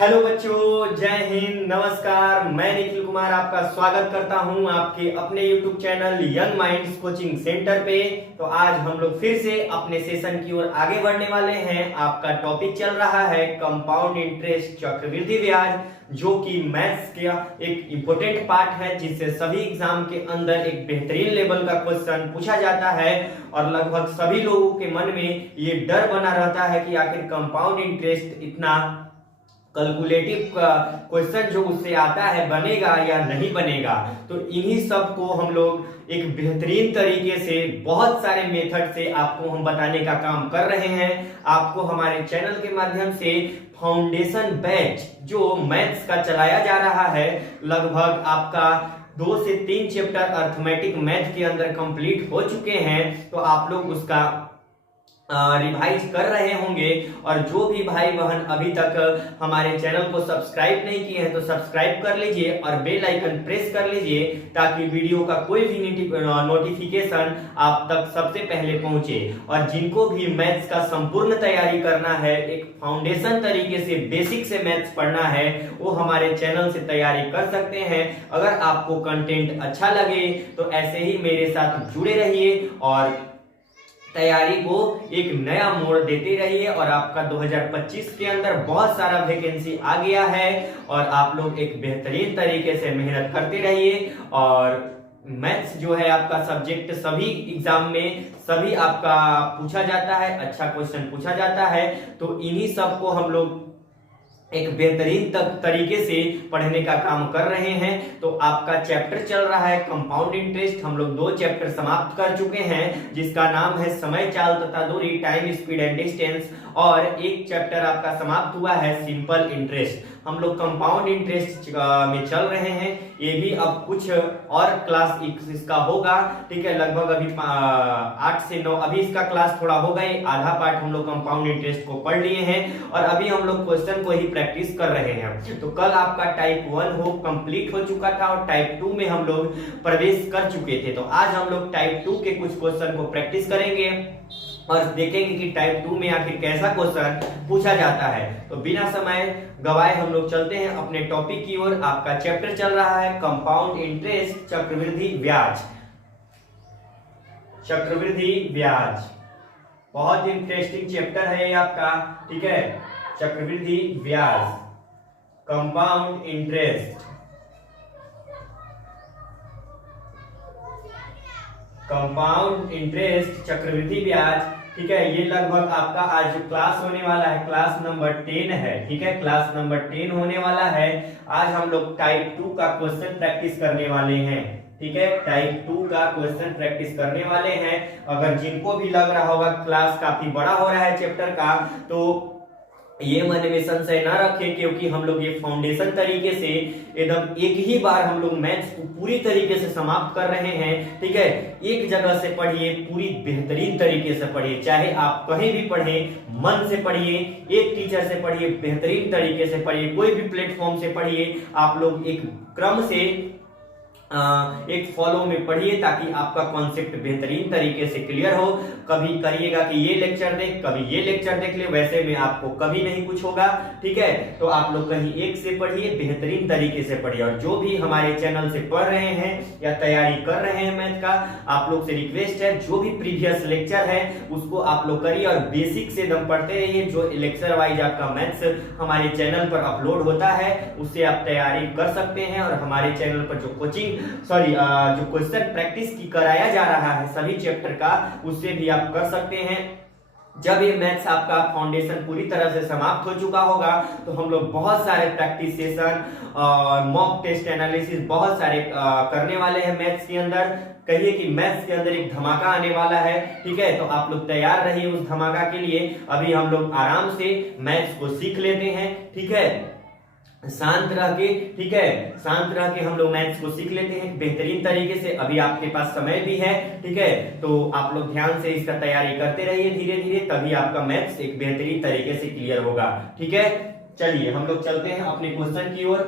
Hello बच्चों, जय हिंद, नमस्कार। मैं निखिल कुमार आपका स्वागत करता हूं आपके अपने YouTube channel young minds coaching centre पे। तो आज हम लोग फिर से अपने सेशन की ओर आगे बढ़ने वाले हैं। आपका टॉपिक चल रहा है कंपाउंड इंटरेस्ट, चक्रवृद्धि ब्याज, जो कि मैथ्स का एक इम्पोर्टेंट पार्ट है, जिससे सभी एग्जाम के अंदर एक बेहतरीन लेवल का क्वेश्चन पूछा जाता है। और लगभग सभी लोगों के मन में ये डर बना रहता है कि आखिर कंपाउंड इंटरेस्ट इतना कैलकुलेटिव क्वेश्चन जो उससे आता है बनेगा या नहीं बनेगा। तो इन्हीं सब को हम लोग एक बेहतरीन तरीके से बहुत सारे मेथड से आपको हम बताने का काम कर रहे हैं। आपको हमारे चैनल के माध्यम से फाउंडेशन बैच जो मैथ्स का चलाया जा रहा है, लगभग आपका 2 से 3 चैप्टर अर्थमेटिक मैथ के अंदर कंप्लीट हो चुके हैं। तो आप लोग उसका रिवाइज कर रहे होंगे। और जो भी भाई बहन अभी तक हमारे चैनल को सब्सक्राइब नहीं किए हैं तो सब्सक्राइब कर लीजिए और बेल आइकन प्रेस कर लीजिए, ताकि वीडियो का कोई भी नोटिफिकेशन आप तक सबसे पहले पहुंचे। और जिनको भी मैथ्स का संपूर्ण तैयारी करना है, एक फाउंडेशन तरीके से बेसिक से मैथ्स पढ़ना है, वो हमारे चैनल से तैयारी कर सकते हैं। अगर आपको कंटेंट अच्छा लगे तो ऐसे ही मेरे साथ जुड़े रहिए और तैयारी को एक नया मोड़ देते रहिए। और आपका 2025 के अंदर बहुत सारा वैकेंसी आ गया है और आप लोग एक बेहतरीन तरीके से मेहनत करते रहिए। और मैथ्स जो है आपका सब्जेक्ट सभी एग्जाम में सभी आपका पूछा जाता है, अच्छा क्वेश्चन पूछा जाता है। तो इन्हीं सब को हम लोग एक बेहतरीन तरीके से पढ़ने का काम कर रहे हैं। तो आपका चैप्टर चल रहा है कंपाउंड इंटरेस्ट। हम लोग 2 चैप्टर समाप्त कर चुके हैं, जिसका नाम है समय चाल तथा दूरी, टाइम स्पीड एंड डिस्टेंस। और एक चैप्टर आपका समाप्त हुआ है सिंपल इंटरेस्ट। हम लोग कंपाउंड इंटरेस्ट में चल रहे हैं। ये भी अब कुछ और क्लास इसका होगा, ठीक है। लगभग अभी 8 से 9 अभी इसका क्लास थोड़ा होगा, आधा पार्ट हम लोग कंपाउंड इंटरेस्ट को पढ़ लिए हैं और अभी हम लोग क्वेश्चन को ही प्रैक्टिस कर रहे हैं। तो कल आपका टाइप 1 हो कंप्लीट हो चुका था और टाइप 2 में हम लोग प्रवेश कर चुके थे। तो आज हम लोग टाइप 2 के कुछ क्वेश्चन को प्रैक्टिस करेंगे और देखेंगे कि टाइप 2 में आखिर कैसा क्वेश्चन पूछा जाता है। तो बिना समय गवाए हम लोग चलते हैं अपने टॉपिक की ओर। आपका चैप्टर चल रहा है कंपाउंड इंटरेस्ट, चक्रवृद्धि ब्याज। चक्रवृद्धि ब्याज बहुत इंटरेस्टिंग चैप्टर है ये आपका, ठीक है। चक्रवृद्धि ब्याज, कंपाउंड इंटरेस्ट, कंपाउंड इंटरेस्ट, चक्रवृद्धि ब्याज, ठीक है। ये लगभग आपका आज जो क्लास होने वाला है क्लास नंबर 10 है, ठीक है। क्लास नंबर 10 होने वाला है। आज हम लोग टाइप 2 का क्वेश्चन प्रैक्टिस करने वाले हैं, ठीक है। टाइप 2 का क्वेश्चन प्रैक्टिस करने वाले हैं। अगर जिनको भी लग रहा होगा क्लास काफी बड़ा हो रहा है चैप्टर का, तो ये मन में संशय ना रखें, क्योंकि हम लोग ये फाउंडेशन तरीके से एकदम एक ही बार हम लोग मैथ्स को पूरी तरीके से समाप्त कर रहे हैं, ठीक है। एक जगह से पढ़िए, पूरी बेहतरीन तरीके से पढ़िए, चाहे आप कहीं भी पढ़ें, मन से पढ़िए, एक टीचर से पढ़िए, बेहतरीन तरीके से पढ़िए, कोई भी प्लेटफॉर्म से पढ़िए। आप लोग एक क्रम से एक फॉलो में पढ़िए, ताकि आपका कॉन्सेप्ट बेहतरीन तरीके से क्लियर हो। कभी करिएगा कि ये लेक्चर देख, कभी ये लेक्चर देख ले, वैसे में आपको कभी नहीं कुछ होगा, ठीक है। तो आप लोग कहीं एक से पढ़िए, बेहतरीन तरीके से पढ़िए। और जो भी हमारे चैनल से पढ़ रहे हैं या तैयारी कर रहे हैं मैथ का, आप लोग से रिक्वेस्ट है, जो भी प्रीवियस लेक्चर है उसको आप लोग करिए और बेसिक से एकदम पढ़ते रहिए। जो लेक्चर वाइज आपका मैथ्स हमारे चैनल पर अपलोड होता है, उससे आप तैयारी कर सकते हैं। और हमारे चैनल पर जो कोचिंग जो क्वेश्चन प्रैक्टिस की कराया जा रहा है सभी चैप्टर का, उससे भी आप कर सकते हैं। जब ये मैथ्स आपका फाउंडेशन पूरी तरह से समाप्त हो चुका होगा, तो हम लोग बहुत सारे प्रैक्टिस सेशन और मॉक टेस्ट एनालिसिस बहुत सारे करने वाले हैं मैथ्स के अंदर। कहिए कि मैथ्स के अंदर एक धमाका आने वाला है, ठीक है। तो आप लोग तैयार रहिए उस धमाका के लिए। अभी हम लोग आराम से मैथ्स को सीख लेते हैं, ठीक है। शांत रह के, ठीक है, शांत रह के हम लोग मैथ्स को सीख लेते हैं बेहतरीन तरीके से। अभी आपके पास समय भी है, ठीक है। तो आप लोग ध्यान से इसका तैयारी करते रहिए धीरे धीरे, तभी आपका मैथ्स एक बेहतरीन तरीके से क्लियर होगा, ठीक है। चलिए हम लोग चलते हैं अपने क्वेश्चन की ओर।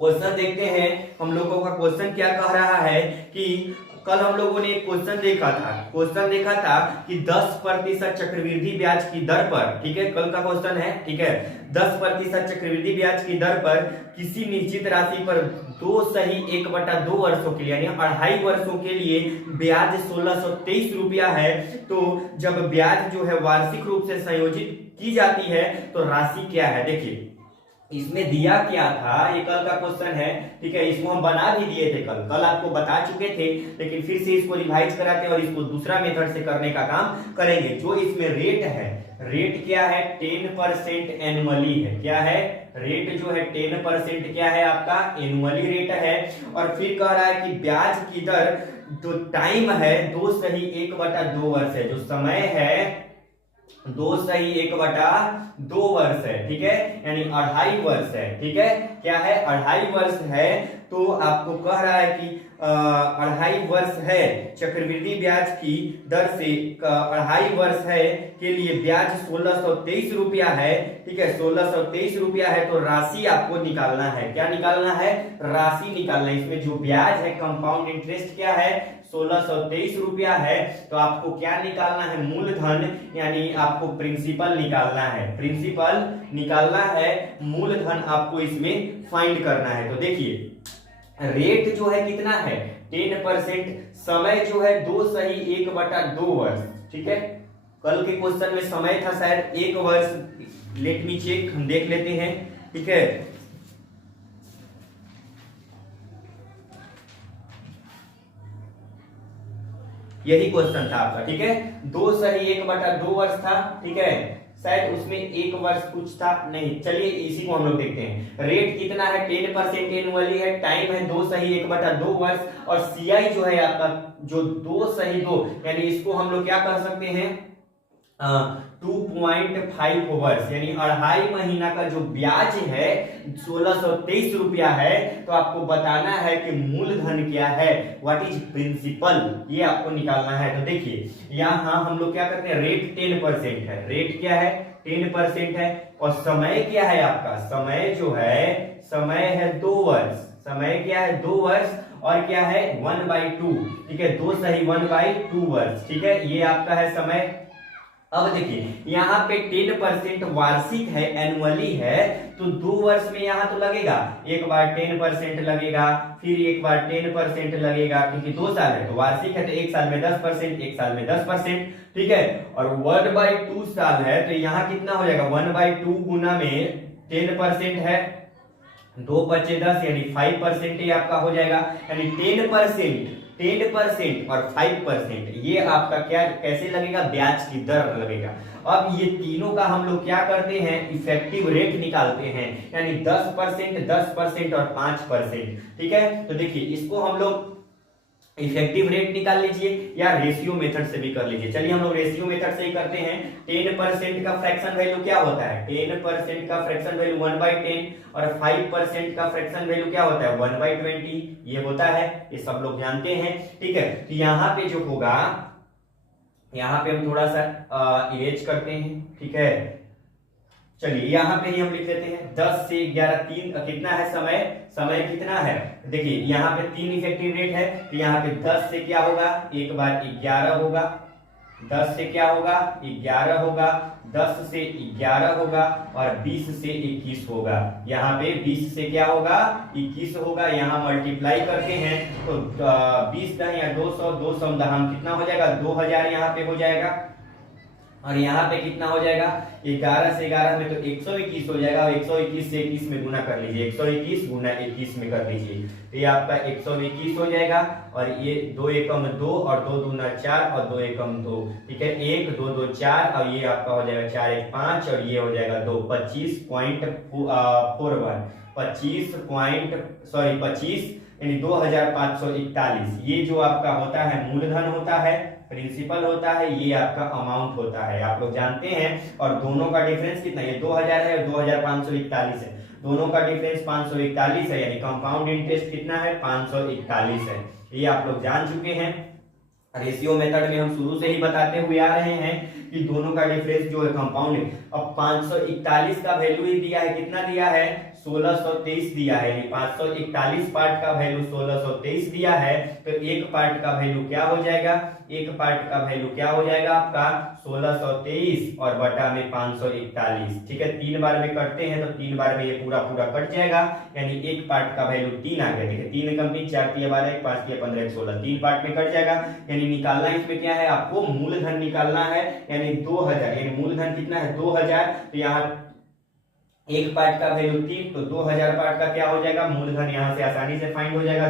क्वेश्चन देखते हैं। हम लोगों का क्वेश्चन क्या कह रहा है कि कल हम लोगों ने एक क्वेश्चन देखा था कि 10% चक्रवृद्धि ब्याज की दर पर, ठीक है, कल का क्वेश्चन है, ठीक है, 10% चक्रवृद्धि ब्याज की दर पर किसी निश्चित राशि पर 2/1/2 वर्षों के लिए यानी 2.5 वर्षों के लिए ब्याज 1623 रुपया है। तो जब ब्याज जो है वार्षिक रूप से संयोजित की जाती है तो राशि क्या है? देखिए इसमें दिया क्या था, ये कल का क्वेश्चन है, ठीक है, इसको हम बना भी दिए थे, कल आपको बता चुके थे, लेकिन फिर से इसको रिवाइज कराते हैं और इसको दूसरा मेथड से करने का काम करेंगे। जो इसमें रेट है, रेट क्या है? 10% एनुअली है। क्या है? रेट जो है 10% क्या है आपका? एनुअली रेट है। और फिर कह रहा है कि ब्याज की दर जो टाइम है 2/1/2 वर्ष है, जो समय है 2/1/2 वर्ष है, ठीक है, यानी 2.5 वर्ष है, ठीक है, क्या है? 2.5 वर्ष है। तो आपको कह रहा है कि 2.5 वर्ष है, चक्रवृद्धि ब्याज की दर से 2.5 वर्ष है के लिए ब्याज 1623 रुपया है, ठीक है, 1623 रुपया है। तो राशि आपको निकालना है। क्या निकालना है? राशि निकालना है। इसमें जो ब्याज है कंपाउंड इंटरेस्ट क्या है? 1623 रुपया है। तो आपको क्या निकालना है? मूलधन, यानी आपको प्रिंसिपल निकालना है, प्रिंसिपल निकालना है, मूलधन आपको इसमें फाइंड करना है। तो देखिए रेट जो है कितना है? 10%, समय जो है 2/1/2 वर्ष, ठीक है, कल के क्वेश्चन में समय था शायद 1 वर्ष, लेट मी चेक, हम देख लेते हैं, ठीक है, यही क्वेश्चन था आपका, ठीक है, 2/1/2 वर्ष था, ठीक है, शायद उसमें 1 वर्ष कुछ था, नहीं, चलिए इसी को हम लोग देखते हैं। रेट कितना है? 10% एनुअली है, टाइम है 2/1/2 वर्ष, और सीआई जो है आपका जो 2/2 यानी इसको हम लोग क्या कर सकते हैं? 2.5 वर्ष, यानी 2.5 महीना का जो ब्याज है 1623 रुपया है। तो आपको बताना है कि मूलधन क्या है, व्हाट इज प्रिंसिपल, ये आपको निकालना है। तो देखिए यहाँ हम लोग क्या करते हैं, रेट 10% है, रेट क्या है? 10% है, और समय क्या है आपका? समय जो है, समय है 2 वर्ष, समय क्या है? 2 वर्ष, और क्या है? 1/2, ठीक है, 2/1/2 वर्ष, ठीक है, ये आपका है समय। अब देखिए यहाँ पे 10% वार्षिक है, एनुअली है, तो 2 वर्ष में यहाँ तो लगेगा, एक बार 10% लगेगा, फिर एक बार 10% लगेगा, क्योंकि 2 साल है तो वार्षिक है, तो 1 साल में 10%, 1 साल में 10%, ठीक है, और 1/2 साल है तो यहाँ कितना हो जाएगा? 1/2 गुना में 10% है, 2 बचे 10, यानी 5% ही आपका हो जाएगा, यानी 10% और 5%, ये आपका क्या कैसे लगेगा? ब्याज की दर लगेगा। अब ये तीनों का हम लोग क्या करते हैं? इफेक्टिव रेट निकालते हैं, यानी 10%, 10% और 5%, ठीक है। तो देखिए इसको हम लोग इफेक्टिव रेट निकाल लीजिए या रेशियो मेथड से भी कर लीजिए। चलिए हम लोग रेशियो मेथड से ही करते हैं। 10% का फ्रैक्शन वैल्यू क्या होता है? 10% का फ्रैक्शन वैल्यू 1/10, और 5% का फ्रैक्शन वैल्यू क्या होता है? 1/20, ये होता है, ये सब लोग जानते हैं, ठीक है। तो यहाँ पे जो होगा, यहाँ पे हम थोड़ा सा इरेज करते हैं, ठीक है, चलिए यहाँ पे ही हम लिख लेते हैं 10 से 11, 3 कितना है समय? समय कितना है? देखिए यहाँ पे 3 इफेक्टिव रेट है, तो यहाँ पे 10 से क्या होगा? एक बार 11 होगा, 10 से क्या होगा? 11 होगा, 10 से 11 होगा, और 20 से 21 होगा। यहाँ पे 20 से क्या होगा? 21 होगा। यहाँ मल्टीप्लाई करते हैं तो 20 या 200, 200 हम कितना हो जाएगा? 2000 यहाँ पे हो जाएगा, और यहाँ पे कितना हो जाएगा? 11 से 11 में तो 121 हो जाएगा, और 121 से 21 में गुना कर लीजिए, 121 गुना 21 में कर लीजिए, तो ये आपका 121 हो जाएगा। और ये 2 एकम 2, और 2 दूना 4, और 2 एकम 2, ठीक है, 1 2 2 4, और ये आपका हो जाएगा 4 1 5, और ये हो जाएगा 2, 25 यानी 2541, ये जो आपका होता है मूलधन होता है, प्रिंसिपल होता है, ये आपका अमाउंट होता है, आप लोग जानते हैं। और दोनों का डिफरेंस कितना है? 2000 है और 2541 है, दोनों का डिफरेंस 541 है, यानी कंपाउंड इंटरेस्ट कितना है? 541 है, ये आप लोग जान चुके हैं। रेशियो मेथड में हम शुरू से ही बताते हुए आ रहे हैं कि दोनों का डिफरेंस जो है कंपाउंड। अब 541 का वैल्यू ही दिया है, कितना दिया है 1623 दिया है, यानी 541 पार्ट का वैल्यू 1623 दिया है, तो एक पार्ट का वैल्यू क्या हो जाएगा, एक पार्ट का वैल्यू क्या हो जाएगा आपका 1623 और बटा में 541। ठीक है, 3 बार में कटते हैं तो 3 बार में ये पूरा पूरा कट जाएगा, यानी एक पार्ट का वैल्यू 3 आ गया। देखिए 3 कम 3 4 3 12 5 15 16, 3 पार्ट में कट जाएगा। यानी निकालना इसमें क्या है, आपको मूलधन निकालना है, यानी 2000, यानी मूलधन कितना है 2000, तो यहाँ एक पार्ट का वैल्यू 3, तो 2000 पार्ट का क्या हो जाएगा मूलधन, यहाँ से आसानी से फाइंड हो जाएगा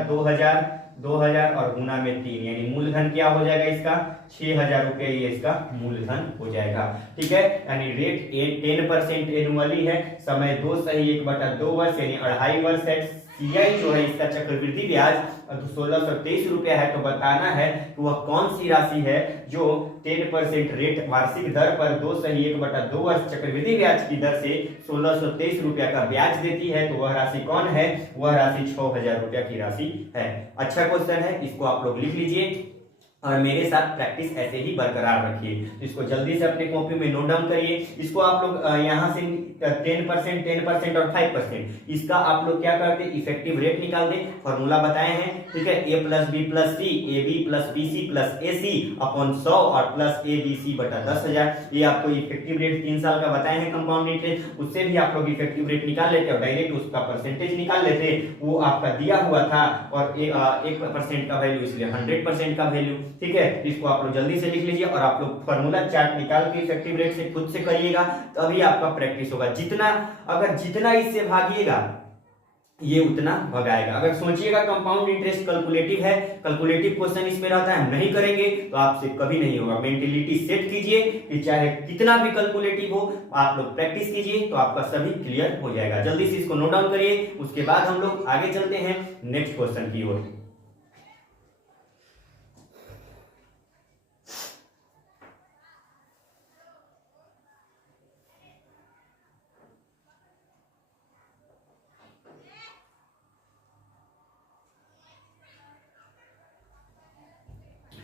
2000 और गुना में 3, यानी मूलधन क्या हो जाएगा इसका 6000 रुपये, ये इसका मूलधन हो जाएगा। ठीक है, यानी रेट 10% एनुअली है, समय 2 सही 1/2 वर्ष यानी 2.5 वर्ष है। सीआई जो है इसका चक्रवृद्धि ब्याज 1623 रुपया है, तो बताना है कि वह कौन सी राशि है जो 10% रेट वार्षिक दर पर 2 सही 1/2 वर्ष चक्रवृद्धि ब्याज की दर से 1623 रुपया का ब्याज देती है, तो वह राशि कौन है, वह राशि 6000 रुपया की राशि है। अच्छा क्वेश्चन है, इसको आप लोग लिख लीजिए और मेरे साथ प्रैक्टिस ऐसे ही बरकरार रखिए। तो इसको जल्दी से अपने कॉपी में नोट डाउन करिए। इसको आप लोग यहाँ से 10% और 5%, इसका आप लोग क्या करते हैं, इफेक्टिव रेट निकाल दें, फॉर्मूला बताए हैं। ठीक है, a + b + c, ab + bc + ac upon 100 और प्लस abc बटा 10,000। ये आपको इफेक्टिव रेट 3 साल का बताए हैं कंपाउंड इंटरेस्ट, उससे भी आप लोग इफेक्टिव रेट निकाल लेते और डायरेक्ट उसका परसेंटेज निकाल लेते, वो आपका दिया हुआ था और 1% का वैल्यू इसलिए 100% का वैल्यू। ठीक है, इसको आप लोग जल्दी से लिख लीजिए और आप लोग फॉर्मूला चार्ट निकाल के इफेक्टिव रेट से खुद से करिएगा, तभी आपका प्रैक्टिस होगा। जितना इससे भागिएगा ये उतना भगाएगा। अगर सोचिएगा कंपाउंड इंटरेस्ट कैलकुलेटिव है, कैलकुलेटिव क्वेश्चन इसमें रहता है, हम नहीं करेंगे तो आपसे कभी नहीं होगा। मेंटेलिटी सेट कीजिए कि चाहे कितना भी कैलकुलेटिव हो, आप लोग प्रैक्टिस कीजिए तो आपका सभी क्लियर हो जाएगा। जल्दी से इसको नोट डाउन करिए, उसके बाद हम लोग आगे चलते हैं नेक्स्ट क्वेश्चन की ओर।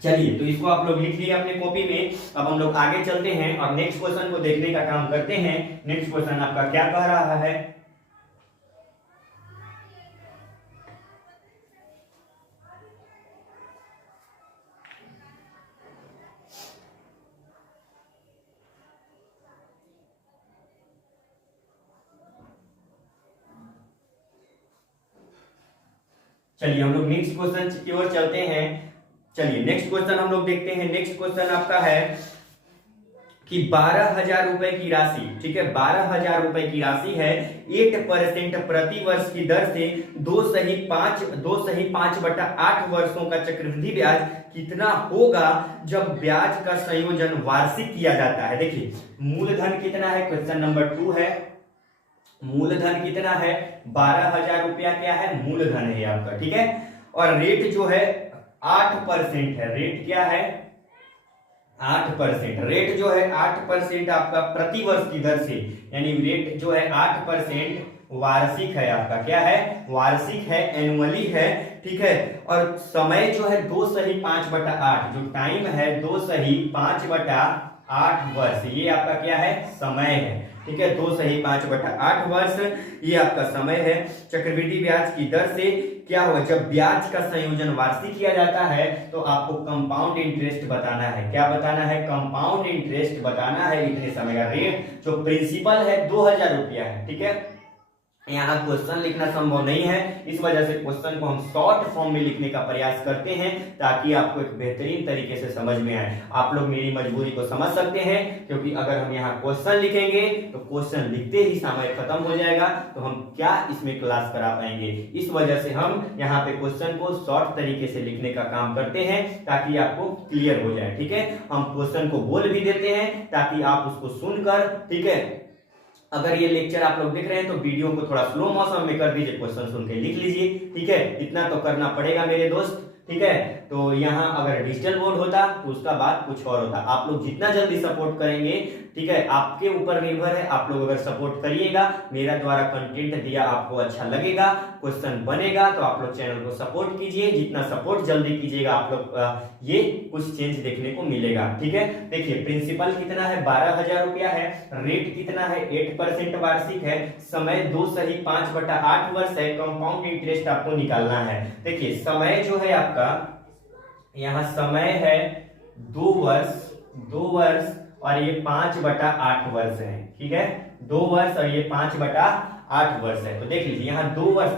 चलिए, तो इसको आप लोग लिख लिए अपने कॉपी में। अब हम लोग आगे चलते हैं और नेक्स्ट क्वेश्चन को देखने का काम करते हैं। नेक्स्ट क्वेश्चन आपका क्या कह रहा है, चलिए हम लोग नेक्स्ट क्वेश्चन की ओर चलते हैं। चलिए नेक्स्ट क्वेश्चन हम लोग देखते हैं। नेक्स्ट क्वेश्चन आपका है कि 12,000 रुपए की राशि, ठीक है 12,000 रुपए की राशि है, 8% प्रति वर्ष की दर से 2 सही 5/8 वर्षों का चक्रवृद्धि ब्याज कितना होगा जब ब्याज का संयोजन वार्षिक किया जाता है। देखिए मूलधन कितना है, क्वेश्चन नंबर 2 है, मूलधन कितना है 12,000 रुपया क्या है, मूलधन है आपका। ठीक है, और रेट जो है 8% है, रेट क्या है 8%, रेट जो है 8% आपका प्रति वर्ष की दर से, यानी रेट जो है 8% वार्षिक है आपका, क्या है वार्षिक है, एनुअली है। ठीक है, और समय जो है 2 सही 5/8, जो टाइम है 2 सही 5/8 वर्ष, ये आपका क्या है समय है। ठीक है, 2 सही 5/8 वर्ष ये आपका समय है। चक्रवृद्धि ब्याज की दर से क्या होगा, जब ब्याज का संयोजन वार्षिक किया जाता है तो आपको कंपाउंड इंटरेस्ट बताना है। क्या बताना है, कंपाउंड इंटरेस्ट बताना है इतने समय का। रेट जो प्रिंसिपल है 2,000 रुपया है। ठीक है, यहाँ क्वेश्चन लिखना संभव नहीं है, इस वजह से क्वेश्चन को हम शॉर्ट फॉर्म में लिखने का प्रयास करते हैं ताकि आपको एक बेहतरीन तरीके से समझ में आए। आप लोग मेरी मजबूरी को समझ सकते हैं, क्योंकि अगर हम यहाँ क्वेश्चन लिखेंगे तो क्वेश्चन लिखते ही समय खत्म हो जाएगा, तो हम क्या इसमें क्लास करा पाएंगे। इस वजह से हम यहाँ पे क्वेश्चन को शॉर्ट तरीके से लिखने का काम करते हैं ताकि आपको क्लियर हो जाए। ठीक है, हम क्वेश्चन को बोल भी देते हैं ताकि आप उसको सुनकर, ठीक है, अगर ये लेक्चर आप लोग देख रहे हैं तो वीडियो को थोड़ा स्लो मोशन में कर दीजिए, क्वेश्चन सुन के लिख लीजिए। ठीक है, इतना तो करना पड़ेगा मेरे दोस्त। ठीक है, तो यहाँ अगर डिजिटल बोर्ड होता तो उसका बात कुछ और होता। आप लोग जितना जल्दी सपोर्ट करेंगे ठीक है, आपके ऊपर निर्भर है, आप लोग अगर सपोर्ट करिएगा, मेरा द्वारा कंटेंट दिया आपको अच्छा लगेगा, क्वेश्चन बनेगा तो आप लोग चैनल को सपोर्ट कीजिए। जितना सपोर्ट जल्दी कीजिएगा आप लोग ये कुछ चेंज देखने को मिलेगा। ठीक है, देखिए प्रिंसिपल कितना है, 12,000 रुपया है, रेट कितना है, 8% वार्षिक है, समय 2 सही 5/8 वर्ष है, कंपाउंड इंटरेस्ट आपको निकालना है। देखिए समय जो है आपका, यहाँ समय है 2 वर्ष और ये 5/8 वर्ष है। ठीक है, 2 वर्ष और ये 5/8 वर्ष है। तो देख लीजिए यहाँ 2 वर्ष,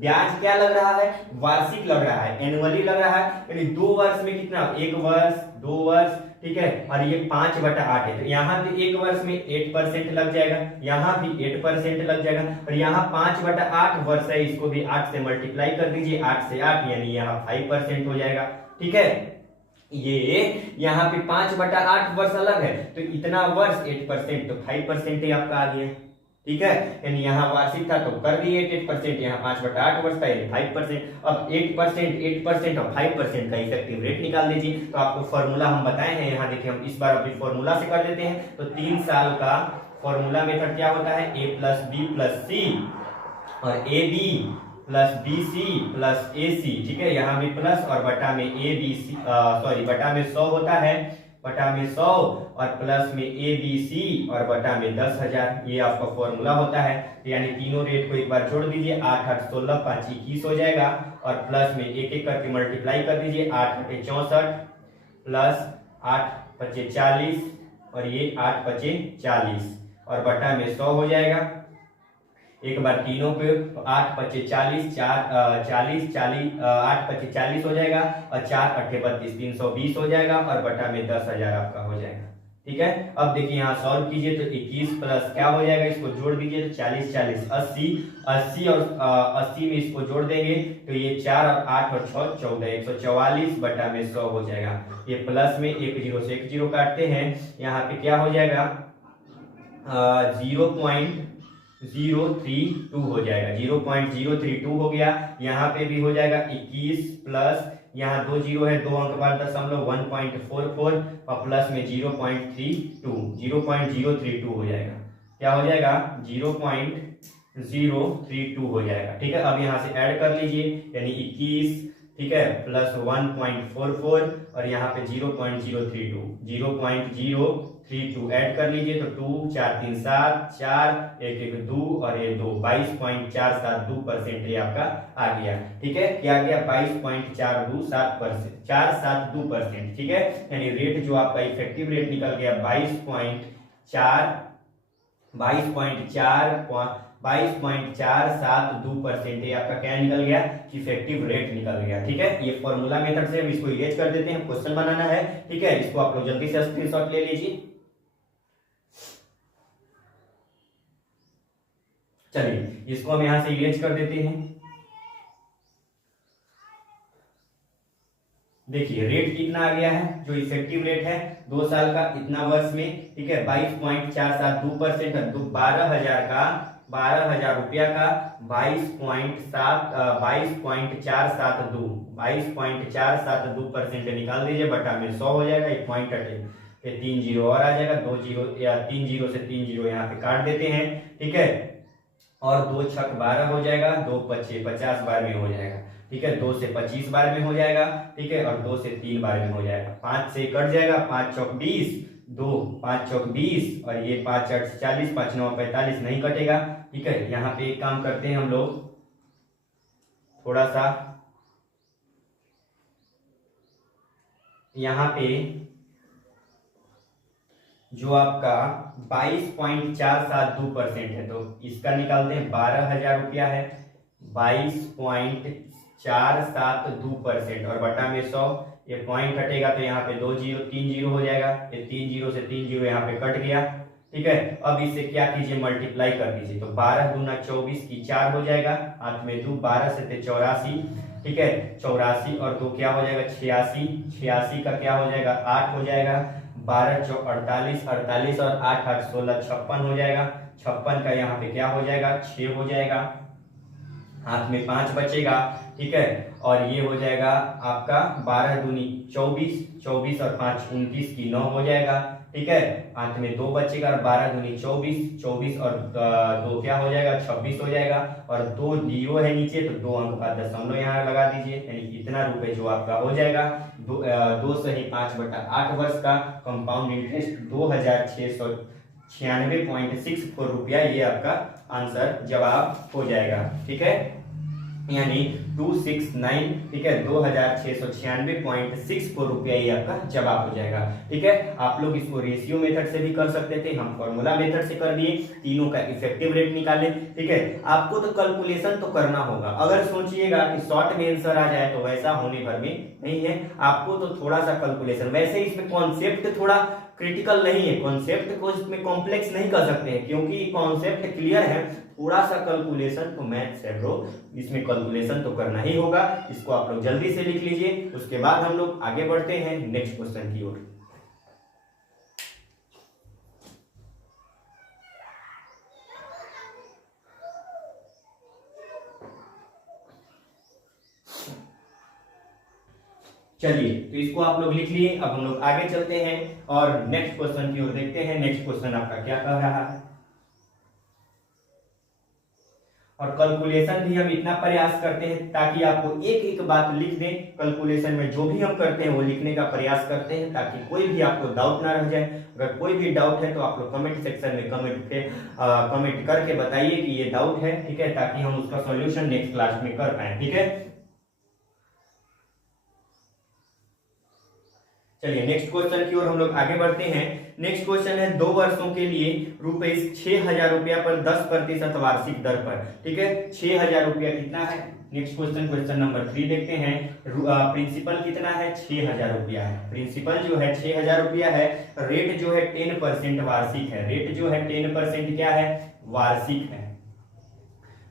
ब्याज क्या लग रहा है, वार्षिक लग रहा है, एनुअली लग रहा है, यानी 2 वर्ष में कितना, 1 वर्ष, 2 वर्ष, ठीक है, और ये 5/8 है, तो यहाँ भी 1 वर्ष में 8% लग जाएगा, यहाँ भी 8% लग जाएगा, और यहाँ 5/8 वर्ष है, इसको भी 8 से मल्टीप्लाई कर दीजिए, 8 से 8 यानी यहाँ 5% हो जाएगा। ठीक है, ये यहाँ पे 5/8 वर्ष अलग है, तो इतना वर्ष 8%, तो 5% ही आपका आ गया। ठीक है, यानी यहाँ वार्षिक था तो कर दिए 8%, यहाँ 5/8 वर्ष था, यानी 5%। अब 8% और 5% का इफेक्टिव रेट निकाल दीजिए। तो आपको फॉर्मूला हम बताए हैं, यहाँ देखिए हम इस बार अपनी फॉर्मूला से कर देते हैं। तो 3 साल का फॉर्मूला मेथड क्या होता है, a + b + c और ab + bc + ac। ठीक है, यहाँ भी प्लस और बटा में बटा में 100 होता है, बटा में 100 और प्लस में ABC और बटा में 10,000, ये आपका फॉर्मूला होता है। यानी तीनों रेट को एक बार जोड़ दीजिए, 8 8 16 5 21 हो जाएगा, और प्लस में एक एक करके मल्टीप्लाई कर दीजिए, 8 8 64 प्लस 8 5 40 और ये 8 5 40 और बटा में 100 हो जाएगा। एक बार तीनों पे, तो 8 5 40 8 5 40 हो जाएगा, और 4 8 32 320 हो जाएगा, और बटा में 10,000 आपका हो जाएगा। ठीक है, अब देखिए यहाँ सॉल्व कीजिए तो 21 प्लस क्या हो जाएगा, इसको जोड़ दीजिए तो 40 40 80 और 80 में इसको जोड़ देंगे तो ये 4 और 8 और 6 14 144 बटा में 100 हो जाएगा। ये प्लस में 1 0 से 1 0 काटते हैं, यहाँ पे क्या हो जाएगा 0.032 हो जाएगा, 0.032 हो गया। यहाँ पे भी हो जाएगा 21 प्लस यहाँ 2 0 है, 2 अंक बाद दशमलव 1.44 और प्लस में 0.32 हो जाएगा। क्या हो जाएगा 0.032 हो जाएगा। ठीक है, अब यहाँ से ऐड कर लीजिए, यानी 21 ठीक है प्लस 1.44 और यहाँ पे 0.032 ऐड कर लीजिए तो 2 4 3 7 4 1 1 2 और ये 2 22.472% ये आपका आ गया। ठीक है, क्या आ गया 22.472%। ठीक है, यानी रेट जो आपका इफेक्टिव रेट निकल गया 22.472%। ये आपका क्या निकल गया, इफेक्टिव रेट निकल गया। ठीक है, ये फॉर्मूला मेथड से हम इसको इरेज कर देते हैं, क्वेश्चन बनाना है। ठीक है, इसको आप लोग जल्दी से स्क्रीनशॉट ले लीजिए। चलिए इसको हम यहां से इरेज कर देते हैं। देखिए रेट कितना आ गया है, जो इफेक्टिव रेट है 2 साल का इतना वर्ष में। ठीक है, 22.472%, 12,000 रुपया का 22.472% निकाल दीजिए, बटा में 100 हो जाएगा। एक पॉइंट हटे 3 0 और आ जाएगा, 2 0 या 3 0 से 3 0 यहाँ पे काट देते हैं। ठीक है, और 2 छक 12 हो जाएगा, 2 पचे 50 बार में हो जाएगा। ठीक है, 2 से 25 बार में हो जाएगा। ठीक है, और 2 से 3 बार में हो जाएगा। 5 से कट जाएगा, 5 चौक 20, 2 5 चौक 20 और ये 5 8 40, 5 9 45 नहीं कटेगा। ठीक है, यहाँ पे एक काम करते हैं हम लोग, थोड़ा सा यहाँ पे जो आपका 22.472% है तो इसका निकालते हैं, 12,000 रुपया है, 22.472% और बटा में 100, ये पॉइंट हटेगा तो यहाँ पे 2 0 3 0 हो जाएगा। ये 3 0 से 3 0 यहाँ पे कट गया। ठीक है, अब इसे क्या कीजिए, मल्टीप्लाई कर दीजिए तो 12 दूना 24 की 4 हो जाएगा, हाथ में 2 12 से 84। ठीक है, 84 और 2 क्या हो जाएगा 86, 86 का क्या हो जाएगा 8 हो जाएगा, 12 चौक 48, 48 और 8 8 16 56 हो जाएगा। 56 का यहाँ पे क्या हो जाएगा 6 हो जाएगा, हाथ में 5 बचेगा। ठीक है, और ये हो जाएगा आपका 12 दूनी 24, 24 और 5 29 की 9 हो जाएगा। ठीक है। अंत में 2 बचेगा, 12 दूनी 24, 24 और 2 क्या हो जाएगा, 26 हो जाएगा। और 2 जीरो है नीचे तो 2 अंक का दशमलव यहाँ लगा दीजिए, यानी इतना रुपए जो आपका हो जाएगा 2 सही 5/8 वर्ष का कंपाउंड इंटरेस्ट 2696.64 रुपया, ये आपका आंसर जवाब हो जाएगा। ठीक है, यानी 269, ठीक है, 2696.64 रुपया ये आपका जवाब हो जाएगा। ठीक है, आप लोग इसको रेशियो मेथड से भी कर सकते थे, हम फॉर्मूला मेथड से कर दिए, तीनों का इफेक्टिव रेट निकाले। ठीक है, आपको तो कैलकुलेशन तो करना होगा। अगर सोचिएगा कि शॉर्ट में आंसर आ जाए तो वैसा होने भर में नहीं है, आपको तो थोड़ा सा कैलकुलेशन, वैसे इसमें कॉन्सेप्ट थोड़ा क्रिटिकल नहीं है, कॉन्सेप्ट को इसमें कॉम्प्लेक्स नहीं कर सकते हैं क्योंकि कॉन्सेप्ट क्लियर है, थोड़ा सा कैलकुलेशन तो मैथ्स है ब्रो, इसमें कैलकुलेशन तो करना ही होगा। इसको आप लोग जल्दी से लिख लीजिए, उसके बाद हम लोग आगे बढ़ते हैं नेक्स्ट क्वेश्चन की ओर। चलिए, तो इसको आप लोग लिख लिए। अब हम लोग आगे चलते हैं और नेक्स्ट क्वेश्चन की ओर देखते हैं। नेक्स्ट क्वेश्चन आपका क्या कह रहा है, और कैलकुलेशन भी हम इतना प्रयास करते हैं ताकि आपको एक एक बात लिख दें। कैलकुलेशन में जो भी हम करते हैं वो लिखने का प्रयास करते हैं ताकि कोई भी आपको डाउट ना रह जाए। अगर कोई भी डाउट है तो आप लोग कमेंट सेक्शन में कमेंट करके बताइए कि ये डाउट है, ठीक है, ताकि हम उसका सॉल्यूशन नेक्स्ट क्लास में कर पाए। ठीक है, चलिए नेक्स्ट क्वेश्चन की ओर हम लोग आगे बढ़ते हैं। नेक्स्ट क्वेश्चन है 2 वर्षों के लिए रुपए 6000 रुपया पर 10% वार्षिक दर पर। ठीक है, 6000 रुपया कितना है। नेक्स्ट क्वेश्चन, क्वेश्चन नंबर 3 देखते हैं। प्रिंसिपल कितना है, 6000 रुपया है। प्रिंसिपल जो है 6000 रुपया है। रेट जो है 10% वार्षिक है। रेट जो है 10% क्या है, वार्षिक है।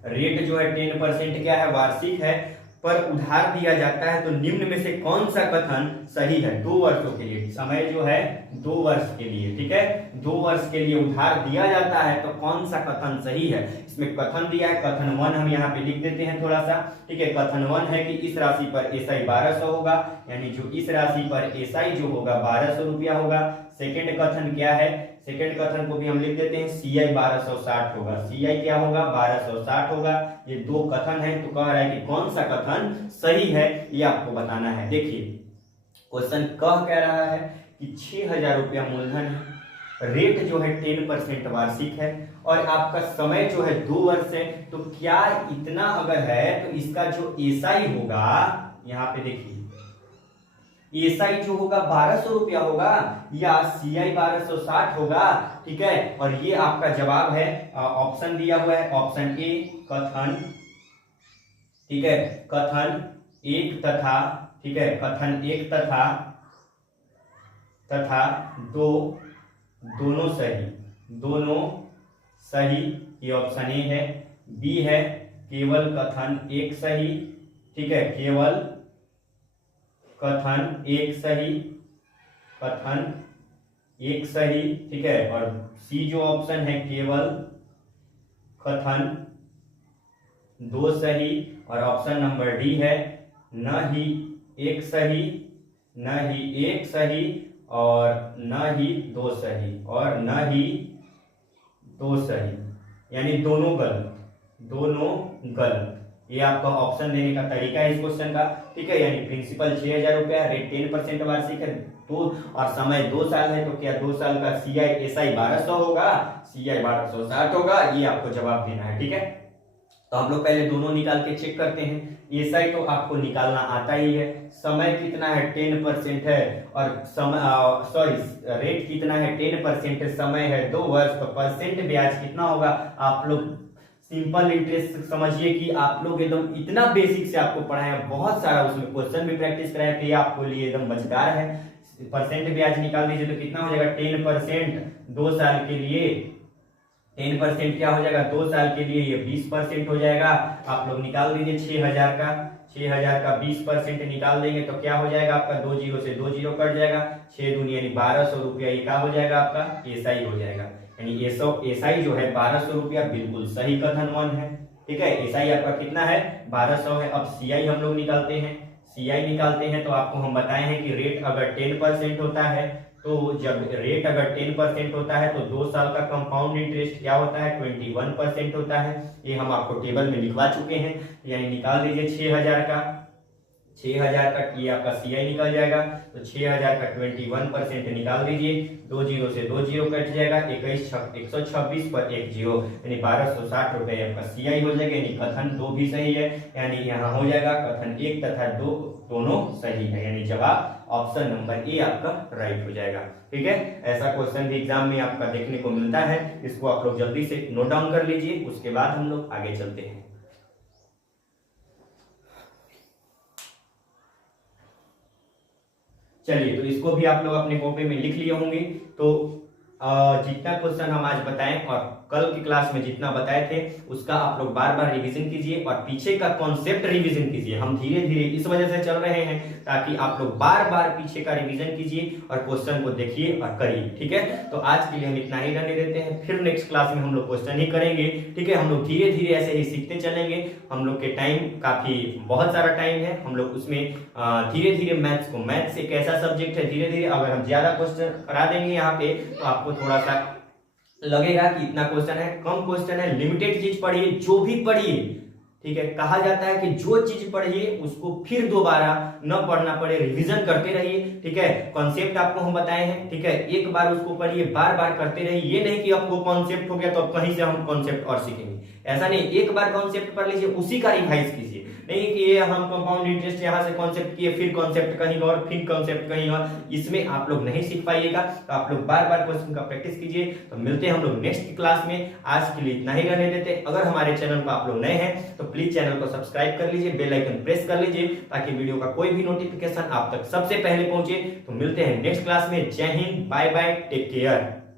रेट जो है 10% क्या है, वार्षिक है, पर उधार दिया जाता है तो निम्न में से कौन सा कथन सही है। 2 वर्षों के लिए, समय जो है 2 वर्ष के लिए, ठीक है, 2 वर्ष के लिए उधार दिया जाता है तो कौन सा कथन सही है। इसमें कथन दिया है, कथन 1 हम यहाँ पे लिख देते हैं थोड़ा सा। ठीक है, कथन 1 है कि इस राशि पर एसआई 1200 होगा, यानी जो इस राशि पर एसआई जो होगा 1200 रुपया होगा। सेकेंड कथन क्या है, सेकेंड कथन को भी हम लिख देते हैं, सीआई 1260 होगा। सीआई क्या होगा, 1260 होगा। ये 2 कथन है, तो कह रहा है कि कौन सा कथन सही है ये आपको बताना है। देखिए क्वेश्चन कह रहा है कि 6000 रुपया मूलधन है, रेट जो है 10% वार्षिक है, और आपका समय जो है 2 वर्ष है। तो क्या इतना अगर है तो इसका जो एसआई होगा, यहाँ पे देखिए एसआई जो होगा 1200 रुपया होगा या सीआई 1260 होगा। ठीक है, और ये आपका जवाब है, ऑप्शन दिया हुआ है, ऑप्शन ए कथन, ठीक है, कथन 1 तथा, ठीक है, कथन 1 तथा 2 दोनों सही, दोनों सही, ये ऑप्शन ए है। बी है केवल कथन 1 सही, ठीक है, केवल कथन 1 सही, कथन 1 सही, ठीक है। और सी जो ऑप्शन है केवल कथन 2 सही, और ऑप्शन नंबर डी है न ही 1 सही, न ही 1 सही, और न ही 2 सही, और न ही 2 सही, यानी दोनों गलत, दोनों गलत। ये आपका ऑप्शन देने का तरीका है इस क्वेश्चन का। ठीक है, यानी प्रिंसिपल 6000 रुपया, रेट 10% वार्षिक है, तो और समय 2 साल है, तो क्या 2 साल का सीआई एसआई 1200 होगा, सीआई 1260 होगा, ये आपको जवाब देना है। ठीक है, तो हम लोग पहले दोनों निकाल के चेक करते हैं। एसआई तो आपको निकालना आता ही है, समय कितना है 10% है, और समय रेट कितना है 10%, समय है 2 वर्ष, तो परसेंट ब्याज कितना होगा। आप लोग सिंपल इंटरेस्ट समझिए कि आप लोग एकदम इतना बेसिक से आपको पढ़ाया, बहुत सारा उसमें क्वेश्चन भी प्रैक्टिस कराया, तो ये आपको लिए एकदम मजेदार है। परसेंट ब्याज निकाल दीजिए तो कितना हो जाएगा, 10% 2 साल के लिए, 10% क्या हो जाएगा 2 साल के लिए, ये 20% हो जाएगा। आप लोग निकाल दीजिए 6000 का, 6000 का 20% निकाल देंगे तो क्या हो जाएगा आपका, 2 जीरो से 2 जीरो कट जाएगा, 6 दूनी यानी 1200 रुपया, ये क्या हो जाएगा आपका एसआई हो जाएगा। यानी एसआई जो है 1200 रुपया, बिल्कुल सही कथन 1 है। ठीक है, एसआई आपका कितना है 1200 है। अब सीआई हम लोग निकालते हैं, सीआई निकालते हैं तो आपको हम बताए हैं कि रेट अगर 10% होता है तो जब रेट अगर 10% होता है तो 2 साल का कंपाउंड इंटरेस्ट क्या होता है, 21% होता है। ये हम आपको टेबल में लिखवा चुके हैं, यानी निकाल दीजिए 6000 का, 6000 का ये आपका CI निकल जाएगा। तो 6000 का 21% निकाल दीजिए, 2 जीरो से 2 जीरो कट जाएगा, 126 पर 1 जीरो, यानी 1260 रुपए आपका CI हो जाएगा। यानी कथन 2 भी सही है, यानी यहाँ हो जाएगा कथन 1 तथा 2 दोनों सही है, यानी जवाब ऑप्शन नंबर ए आपका राइट हो जाएगा। ठीक है, ऐसा क्वेश्चन भी एग्जाम में आपका देखने को मिलता है, इसको आप लोग जल्दी से नोट डाउन कर लीजिए, उसके बाद हम लोग आगे चलते हैं। चलिए, तो इसको भी आप लोग अपने कॉपी में लिख लिए होंगे। तो जितना क्वेश्चन हम आज बताएं और कल की क्लास में जितना बताए थे उसका आप लोग बार बार रिवीजन कीजिए और पीछे का कॉन्सेप्ट रिवीजन कीजिए। हम धीरे धीरे इस वजह से चल रहे हैं ताकि आप लोग बार बार पीछे का रिवीजन कीजिए और क्वेश्चन को देखिए और करिए। ठीक है, तो आज के लिए हम इतना ही रहने देते हैं, फिर नेक्स्ट क्लास में हम लोग क्वेश्चन ही करेंगे। ठीक है, हम लोग धीरे धीरे ऐसे ही सीखते चलेंगे। हम लोग के टाइम काफी बहुत सारा टाइम है, हम लोग उसमें धीरे धीरे मैथ्स एक ऐसा सब्जेक्ट है, धीरे धीरे अगर हम ज्यादा क्वेश्चन करा देंगे यहाँ पे तो आपको थोड़ा सा लगेगा कि इतना क्वेश्चन है, कम क्वेश्चन है। लिमिटेड चीज पढ़िए, जो भी पढ़िए। ठीक है, कहा जाता है कि जो चीज पढ़िए उसको फिर दोबारा न पढ़ना पड़े, रिवीजन करते रहिए। ठीक है, कॉन्सेप्ट आपको हम बताए हैं। ठीक है, एक बार उसको पढ़िए, बार बार करते रहिए। ये नहीं कि आपको कॉन्सेप्ट हो गया तो अब कहीं से हम कॉन्सेप्ट और सीखेंगे, ऐसा नहीं। एक बार कॉन्सेप्ट पढ़ लीजिए, उसी का रिवाइज कीजिए, नहीं कि ये हम कंपाउंड इंटरेस्ट यहाँ से कॉन्सेप्ट किए, फिर कॉन्सेप्ट कहीं और, फिर कॉन्सेप्ट कहीं और, इसमें आप लोग नहीं सीख पाइएगा। तो आप लोग बार बार क्वेश्चन का प्रैक्टिस कीजिए। तो मिलते हैं हम लोग नेक्स्ट क्लास में, आज के लिए इतना ही रहने देते। अगर हमारे चैनल पर आप लोग नए हैं तो प्लीज चैनल को सब्सक्राइब कर लीजिए, बेल आइकन प्रेस कर लीजिए ताकि वीडियो का कोई भी नोटिफिकेशन आप तक सबसे पहले पहुंचे। तो मिलते हैं नेक्स्ट क्लास में। Jai Hind, bye bye, take care.